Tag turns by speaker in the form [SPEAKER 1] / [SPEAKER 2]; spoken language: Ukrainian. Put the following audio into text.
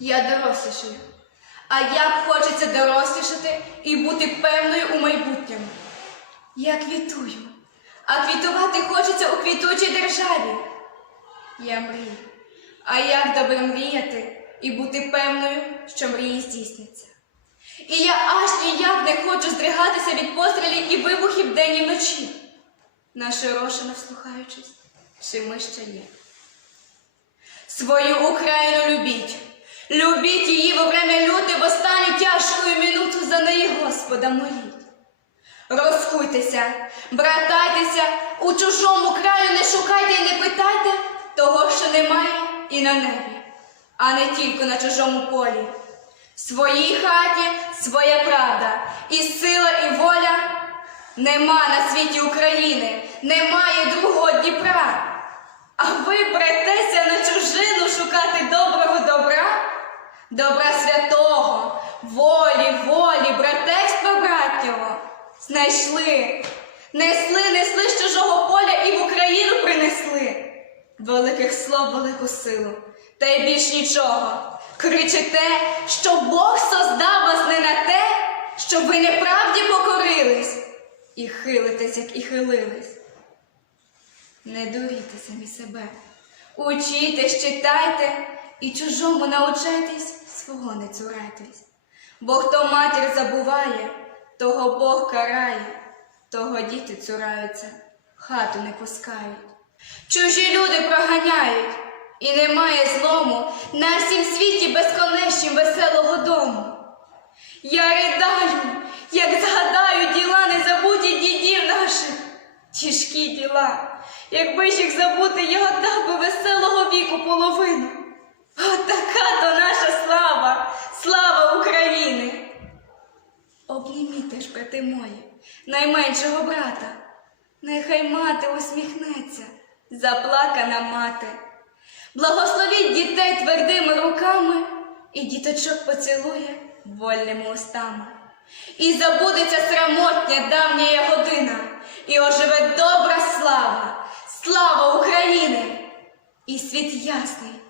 [SPEAKER 1] Я дорослішаю. А як хочеться дорослішати і бути певною у майбутньому. Я квітую, а квітувати хочеться у квітучій державі. Я мрію. А як добре мріяти і бути певною, що мрії здійсняться. І я аж ніяк не хочу здригатися від пострілів і вибухів день і вночі. Нашорошено вслухаючись, чи ми ще є. Свою Україну любіть. Любіть її во время люти в останню тяжкую минуту за неї Господа моліть. Розкуйтеся, братайтеся, у чужому краю не шукайте і не питайте того, що немає і на небі, а не тільки на чужому полі. В своїй хаті своя правда, і сила, і воля. Нема на світі України, немає другого Дніпра. А ви бретеся на чужину шукати доброго добра, добра святого, волі, волі, братерства браттєво. Знайшли, несли, несли з чужого поля і в Україну принесли. Великих слов, велику силу, та й більш нічого. Кричите, що Бог создав вас не на те, щоб ви неправді покорились, і хилитесь, як і хилились. Не дуріте самі себе. Учітесь, читайте і чужому научайтесь, свого не цурайтесь. Бо хто матір забуває, того Бог карає, того діти цураються, хату не пускають. Чужі люди проганяють, і немає злому на всім світі безконечнім веселого дому. Я ридаю, як згадаю діла незабуті дідів наших, тяжкі діла. Якби ж їх забути, я отдав би веселого віку половину. От то наша слава, слава України. Обніміте ж, брати мої, найменшого брата. Нехай мати усміхнеться, заплакана мати. Благословіть дітей твердими руками і діточок поцілує вольними устами. І забудеться срамотня давня година, і оживе добра слава, слава України! І світ ясний,